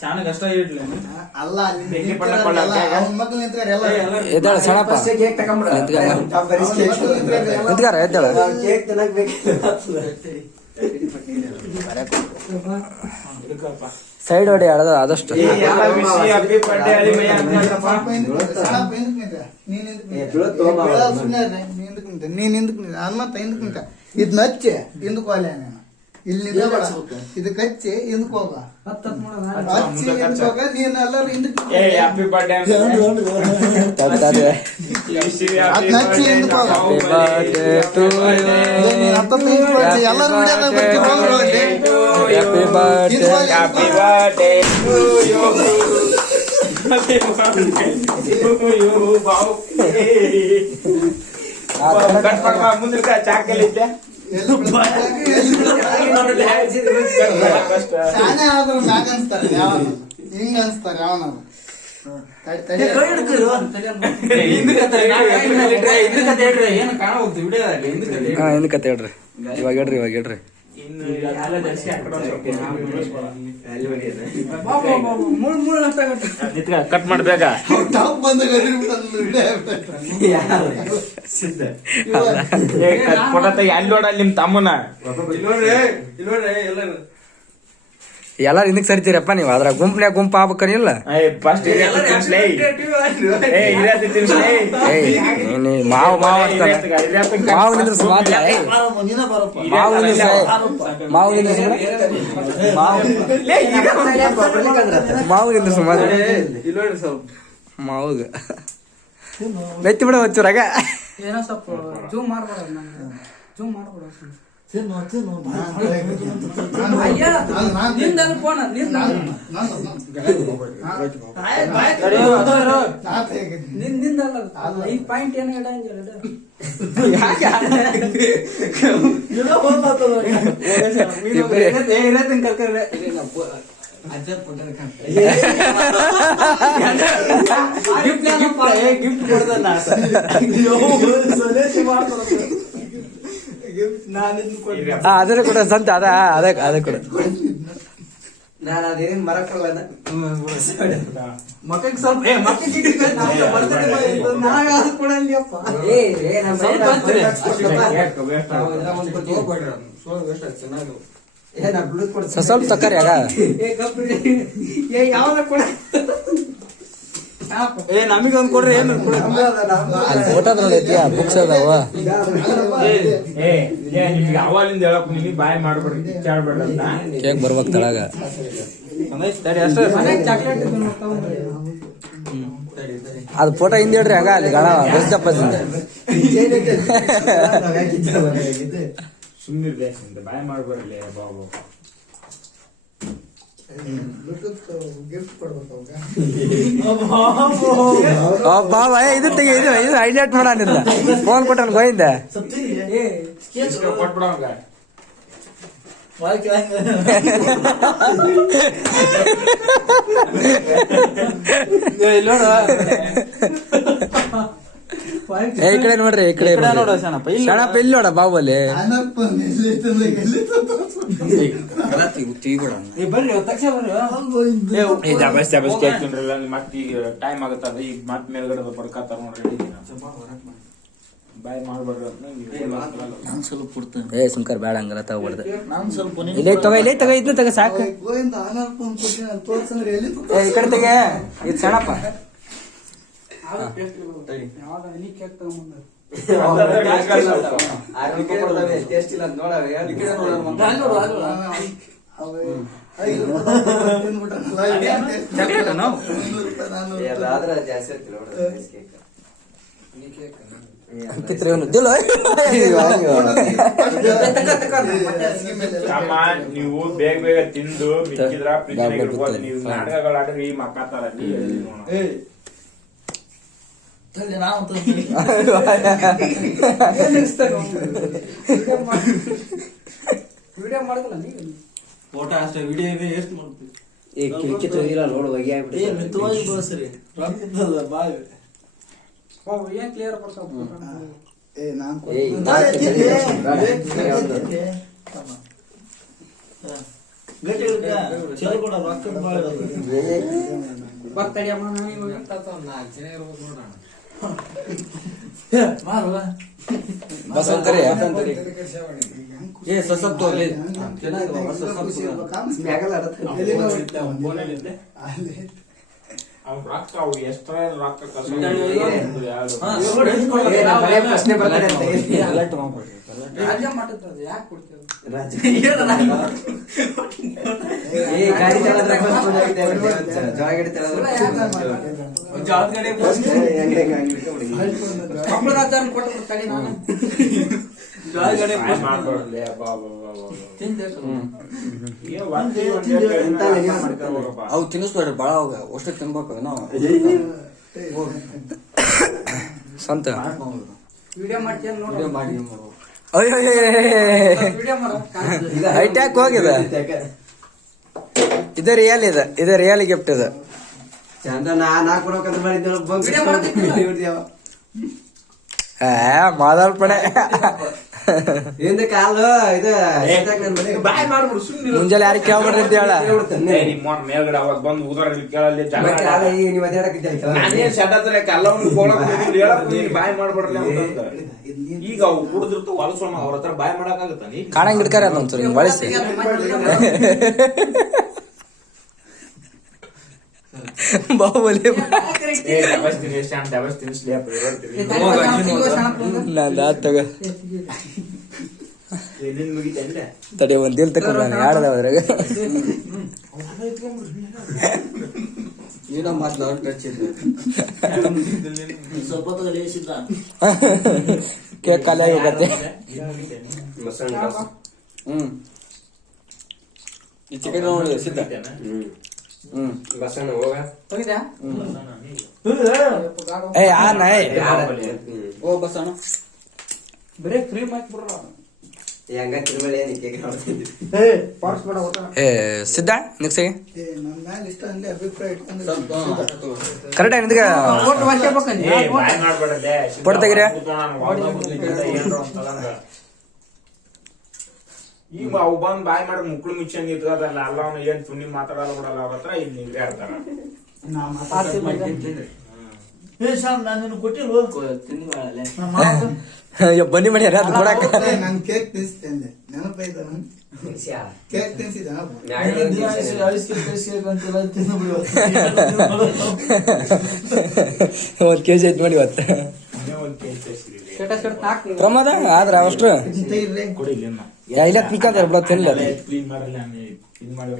ಶಾನ ಕಷ್ಟ ಇಡ್ಲಿ ಅಲ್ಲ ಮಕ್ಳು ನಿಂತ್ಕಾರ ಎದ್ದಾಳ ಸಣಪ್ಪ ನಿಂತ್ಕಾರ ಎದ್ದಾಳ ಸೈಡ್ ಹೊಡಿ ಅಳದ ಆದಷ್ಟು ನೀನ್ ಹಿಂದಕ್ ಹನುಮಂತ ಹಿಂದಕ್ ನಿಂತ ಇದ್ ನಚ್ಚೆ ಹಿಂದಕ್ ಹೋಗ್ಲ ಇಲ್ಲಿ ಇದಕ್ಕೆ ಹಚ್ಚಿ ಹಿಂದಕ್ ಹೋಗ ಹಚ್ಚಿ ಹಿಂದಕ್ ಹೋಗ ನೀನ್ ಎಲ್ಲರೂ ಹಿಂದಕ್ ನಚ್ಚಿ ಹಿಂದಕ್ ಹೋಗ ಎಲ್ಲರೂ ಮುಂದೆ ಚಾಕಲಿದ್ದೆ ಶಾನೆ ಆದ್ರೂ ಮ್ಯಾಗ ಅನ್ಸ್ತಾರೆ ಯಾವ ಹಿಂಗ ಅನ್ಸ್ತಾರೆ ಯಾವನಾದ್ರು ಹಿಂದಕ್ಕೆ ಹೇಳ್ರಿ ಇವಾಗ ಹೇಳ್ರಿ ಕಟ್ ಮಾಡ್ಬೇಕ ಅಲ್ಲಿ ನೋಡಲ್ಲಿ ನಿಮ್ ತಮ್ಮನ ಎಲ್ಲಾರು ಹಿಂದಕ್ ಸರಿತೀರಪ್ಪ ನೀವು ಅದ್ರ ಗುಂಪ್ನ್ಯಾಗ ಗುಂಪು ಆಗ್ಬೇಕನಿಲ್ಲ ಮಾವು ಮಾವು ಮಾವು ನಿಂದ್ರಸ್ ಮಾತ್ರ ಮಾವು ನಿಂದ್ರಸ್ ಮಾವು ನಿಂದ್ರಸ್ ಮಾವು ನಿಂದ್ರಸ್ ಮಾವುಗ ಬೆತ್ತಿ ಬಿಡ ಒಂಚೂರಾಗ ಏನೋ ಸ್ವಲ್ಪ ಜೂಮ್ ಮಾಡ್ಬೇಡ ಜೂಮ್ ಮಾಡ್ಬೇಡ ಪಾಯಿಂಟ್ ಏನು ಅದನ್ನ ಕೂಡ ಸಂತ ಅದೇ ಕೂಡ ನಾನು ಅದೇನ್ ಮರಕಲ್ಲ ಮಕ್ಕಳಿಗೆ ಸ್ವಲ್ಪ ಸ್ವಲ್ಪ ತಕ್ಕರಿ ಆಗ ಯಾವ್ದ ಕೊಡ ನಮಗೊಂದು ಕೊಡ್ರಿ ಏನು ಫೋಟೋದ್ರಲ್ಲಿ ಐತಿಯಾ ಬುಕ್ಸ್ ಅದಾವ ಅವಲಿಂದ ಹೇಳಕ್ ನಿಮಗೆ ಬಾಯ್ ಮಾಡ್ಬೇಡ್ರಿ ಕಿಚ್ಚಾಡ್ಬೇಡ್ರಿ ಅಂತ ಕೇಕ್ ಬರ್ಬೇಕು ತಳಗ ಅದು ಫೋಟೋ ಹಿಂದೆ ಹೇಳ್ರಿ ಹಂಗ ಅಲ್ಲಿ ಗಣ ಬೆಸ್ತಪ್ಪದಿಂದ ಸುಮ್ಮನೆ ಬಾಯ್ ಮಾಡ್ಬೇಡ್ರಿ ಬಾಬು ಬಾಬಾ ಇದು ತೆಗಿ ಇದು ಹೈಲೈಟ್ ಮಾಡಾನಿಲ್ಲ ಫೋನ್ ಕೊಟ್ಟನ್ ಗೋಯಿಂದ ಕೊಟ್ಬಿಡೋಂಗ ಈ ಕಡೆ ನೋಡ್ರಿ ಈ ಕಡೆ ಶಣಪ್ಪ ಇಲ್ಲಿ ನೋಡ ಬಾಬಲ್ಲಿ ಮತ್ತೀಗ ಟೈಮ್ ಆಗತ್ತದ ಈಗ ಮತ್ ಮೇಲ್ಗಡೆ ಪಡ್ಕಾತಾರ ನೋಡ್ರಿ ಬಾಯ್ ಮಾಡ್ಬೇಡ್ರಿ ಸುಮ್ಕರ್ ಬೇಡ ಹಂಗಲ್ಲ ತಗೋಬಾರ್ದು ಇಲ್ಲೇ ತಗೋ ಇದನ್ನ ತಗ ಸಾಕು ಈ ಕಡೆ ತೆಗೆ ಇದು ಸಣ್ಣಪ್ಪ ನೀವು ಬೇಗ ಬೇಗ ತಿಂದು ಮಿಕ್ಕಿದ್ರ ನೀವು ನಾಟಕಗಳಾಡ್ರಿ ಈ ಮಕ್ಕಾತಾರ ವಿಡಿಯೋ ಮಾಡಲ್ಲ ಫೋಟೋ ಅಷ್ಟೇ ವಿಡಿಯೋ ಇದೆ ಎಷ್ಟು ಮಾಡ್ತೀವಿ ಕಿಟಕಿ ತೊಗಿಲ್ಲ ನೋಡು ಹೋಗಿ ಮಿತವಾಗಿ ಬಳಸ್ರಿ ಬಾಯ್ ಏನ್ ಕ್ಲಿಯರ್ ಬರ್ತಾವ ಬರ್ತಡಿಯಮ್ಮ ನಾನು ಇವಾಗ ಬಸವಂತರಿ ಏ ಸಸಪ್ತು ಅಲ್ಲಿ ಅವ್ನ್ ರೊಕ್ಕ ಅವು ಎಷ್ಟರ ರೊಕ್ಕ ಪ್ರಶ್ನೆ ಬರ್ತಾರೆ ಅಂತ ರಾಜ್ಯ ಮಾಡುತ್ತದೆ ಯಾಕೆ ಕೊಡ್ತೀವಿ ಏ ಗಾಡಿ ಚಲಾದ್ರೆ ಜೋಳ ಗಾಡಿ ಚಲಾದ್ರೆ ಕಂಪ್ಯೂಟರ್ ಕೊಟ್ಟು ತಡಿ ನಾನು ಮಾಡ್ಬಾರ್ಲೆ ಅವು ತಿನ್ನಿಸ್ಬೇಡ್ರಿ ಬಾಳ ಅಷ್ಟು ತಿನ್ಬೇಕು ನಾವು ಸ್ವಂತ ವಿಡಿಯೋ ಮಾಡ್ತೀನಿ ನೋಡಿ ವಿಡಿಯೋ ಮಾಡಿ ಅಯ್ಯೋ ವಿಡಿಯೋ ಮಾಡೋ ಹೈಟ್ಯಾಕ್ ಹೋಗಿದೆ ಇದು ರಿಯಲ್ ಇದೆ ಇದು ರಿಯಲ್ ಗಿಫ್ಟ್ ಇದೆ ಚಂದ ನಾ ಕೊಡೋಕಂತ ಮಾಡಿದ್ದೆ ಮಾತಾಡ್ಪಣೆ ಹಿಂದೆ ಕಾಲು ಇದು ಬಾಯ್ ಮಾಡ್ಬಿಡು ಸುಮ್ಮನೆ ಮುಂಜಾನೆ ಯಾರಿಗೆ ಕೇಳ್ಬಿಡ್ರಿ ಅಂತ ಹೇಳ ನಿಮ್ಮವ್ರ ಮೇಲ್ಗಡೆ ಅವಾಗ ಬಂದು ಊದರಲ್ಲಿ ಕೇಳಲ್ಲಿ ನೀವು ಅದೇಡಕ್ಕಿದ್ದೆ ನಾನೇನ್ ಸೆಟತ್ರ ಎಲ್ಲವನ್ನು ಬಾಯ್ ಮಾಡ್ಬಿಡ್ರಿ ಅಂತ ಈಗ ಅವು ಕುಡಿದಿರ್ತು ಹೊಲಸೋಣ ಅವ್ರ ಹತ್ರ ಬಾಯ್ ಮಾಡಕ್ಕಾಗತ್ತ ನೀ ಕಾಣಂಗ್ ಹಿಡ್ಕಾರ ಅದೊಂದ್ಸರಿ ಹಿಂಗ್ ಬಳಸಿ ಬಾಹುಬಲಿ ನಾನು ತಗ ತಡೆ ಒಂದ್ ದಿಲ್ ತಕೊಂಡ್ ನಾನು ಯಾಡದ ಅದ್ರಾಗ ಏನೋ ಮಾತು ಟಚ್ ಕೇಕ್ ಖಾಲಿ ಹೋಗತ್ತೆ ಈ ಚಿಕನ್ ನೋಡಿ ಸಿದ್ಧ ಬಸಣ್ಣ ಹೋಗ ಹೋಗಿದ್ಯಾ ಏ ಯಾರ ನಾಯ್ ಓ ಬಸಣ್ಣ ಬರೀ ಫ್ರೀ ಮಾಡ್ಬಿಡ್ರ ಹೆಂಗ ತಿರುಮಲ ಏನ್ ಕೇಕ್ ಏ ಸಿದ್ಧ ನಿಕ್ಸಿಗೆ ನನ್ನ ಮ್ಯಾಲ ಇಷ್ಟ ಅಂದ್ರೆ ಅಭಿಪ್ರಾಯ ಇಟ್ಕೊಂಡು ಕರೆಕ್ಟ್ ನಿಂತ್ಗ ಫೋಟೋ ಹಾಕ್ಬೇಕಂತ ಫೋಟೋ ತೆಗೀರಿ. ಈಗ ಅವು ಬಂದ್ ಬಾಯ್ ಮಾಡಿ ಮುಕ್ಳು ಮುಚ್ಚಂಗ್ ಇರ್ತದಲ್ಲ ಅಲ್ಲ ಅವ್ನು ಏನ್ ಸುನ್ನಿ ಮಾತಾಡಲ್ಲ ಬಿಡಲ್ಲ ಅವ್ರ ಹತ್ರ ಇಲ್ಲಿ ನೀವ್ರೇ ಆಡ್ತಾರ ಬನ್ನಿ ಮಣಿ ಅದು ಕೊಡಾಕ ನಾನು ಕೇಕ್ ತಿನ್ಸಿದ್ದೆ ನೆನಪೈತ ಕೇಕ್ ತಿನ್ಸಿದ ಒಂದ್ ಕೆಜಿ ಐತ್ ನೋಡಿ ಇವತ್ತು ಒಂದ್ ಕೆಲ್ಸ ಸ್ಟೇಟಸ್ ಹಾಕ್ರಿ ಪ್ರಮಾದ ಆದ್ರ ಅಷ್ಟು ತೆಗಿರ್ರಿ ಕೊಡಿ ಇಲ್ಲ ಇಲ್ಲ ತಿನ್ಕಂತಾರ ಬಿಡ ತಿನ್ಲ ಕ್ಲೀನ್ ಮಾಡಲ್ಲ ಕ್ಲೀನ್ ಮಾಡಿ